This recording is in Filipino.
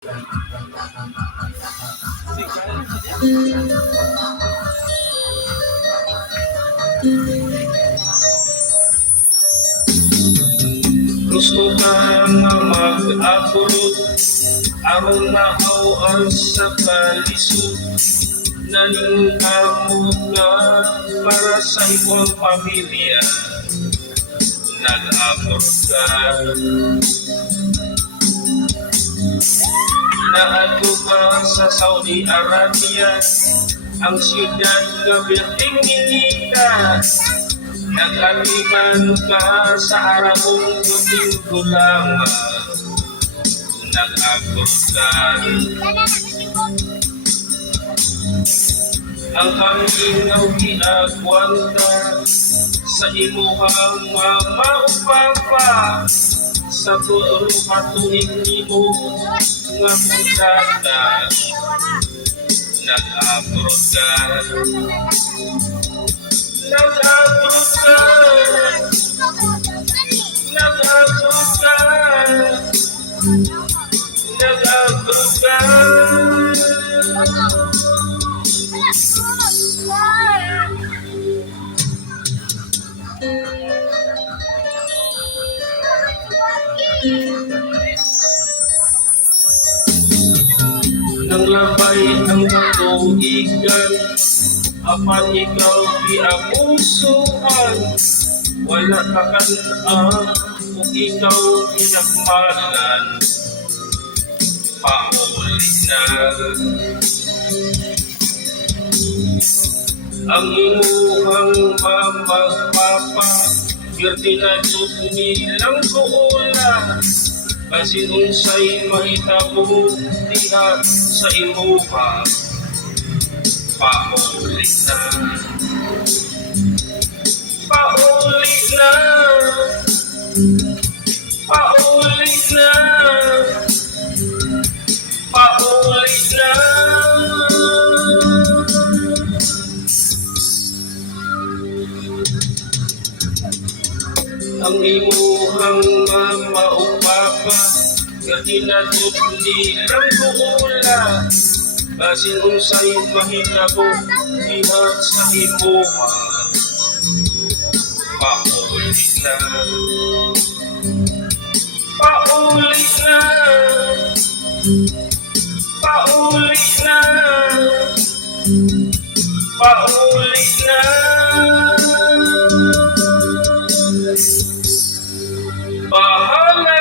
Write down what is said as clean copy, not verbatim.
Gusto ka nga mag-abroad, aron maawan sa kalisod. Naningkamot ka para sa iyong pamilya, nag-abroad ka. Naadto ka sa Saudi Arabia, ang siyudad nga Birmingham. Nag-aliman ka sa Arabong Duting Gulama, nag-abroad ka. Ang kaminaw giagwanta sa imuhang mama o papa, sa tulo katuig nimo nga mudata, nag-abroad ka. Nag-abroad ka, nag-abroad ka, nag-abroad ka. Nang labay ang katuigan, apan ikaw giabusuhan, wala ka kan-ang kung ikaw pinagmalan, paulit na. Ang imuhang mamagpapa, girtinadot nilang kuula, kasi unsay mahitabo diha sa imuha, paulit na. Paulit na, paulit na, paulit na. Ang imuhang mama o papa, gatinadot nilang kuula, basin unsay mahitabo diha sa imuha, paulit na. Paulit na, paulit na, paulit na. Bahala